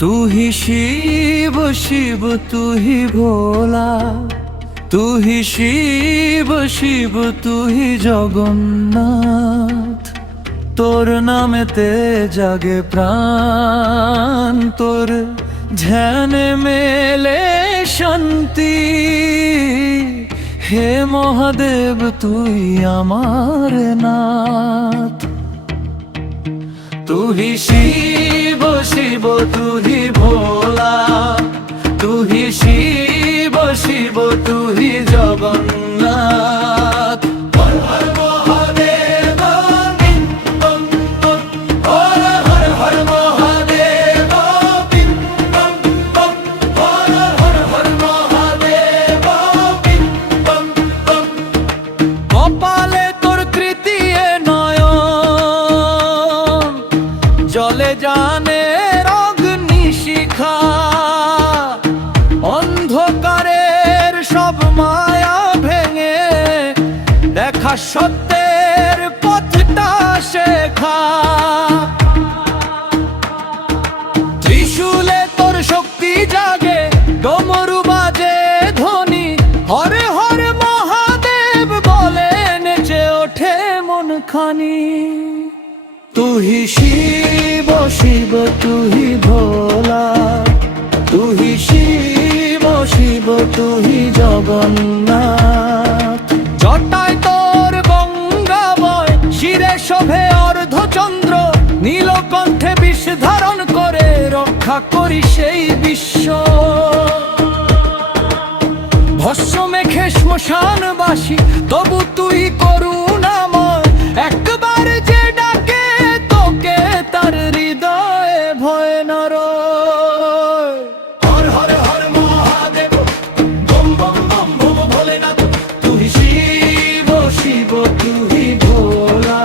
तू ही शिव शिव तू ही भोला, तू ही शिव शिव तू ही जगन्नाथ। তোর নামেতে জাগে প্রাণ, তোর ধ্যানে মেলে শান্তি। হে মহাদেব তুই আমার নাথ। तू ही शिव शिव तू ही भोला, तू ही शिव शिव तू ही जगन्नाथ। हर हर महादेव बिन बम बम, हर हर हर महादेव बिन बम बम, हर हर हर महादेव बिन बम बम। कपाले तोर तृतीय नयन, জলে জানে অগ্নিশিখা। অন্ধকারের সব মায়া ভেঙে দেখা সত্যের পথটা শেখা। ত্রিশূলে তোর শক্তি জাগে, ডমরু বাজে ধ্বনি, হরে হরে মহাদেব বলে নেচে ওঠে মন খানি। तू ही शिव शिव तू ही भोला, तू ही शिव शिव तू ही जगन्नाथ। জটায় তোর গঙ্গা বয়, শিরে শোভে অর্ধচন্দ্র, নীলকণ্ঠে বিষ ধারণ করে রক্ষা করি সেই বিশ্ব। ভস্ম মেখে শ্মশানবাসী, তবু তুই করুণাময়। একবার যে ডাকে তোকে তার হৃদয়ে ভয় না রয়। হর হর হর মহাদেব বম বম বম বম ভোলেনাথ। তু হি শিব শিব তু হি ভোলা,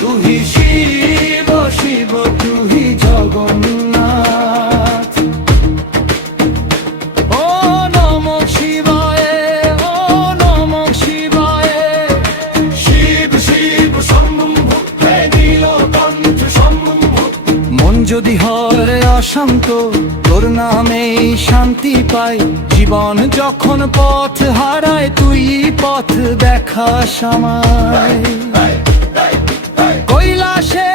তু হি শিব শিব তু হি জগন্নাথ। ও নমঃ শিবায়, ও নমঃ শিবায়। শিব শিব শম্ভু হে নীলকণ্ঠ শম্ভু। মন যদি হয় অশান্ত, তোর নামেই শান্তি পাই। জীবন যখন পথ হারায়, তুই পথ দেখাস আমায়। কৈলাসে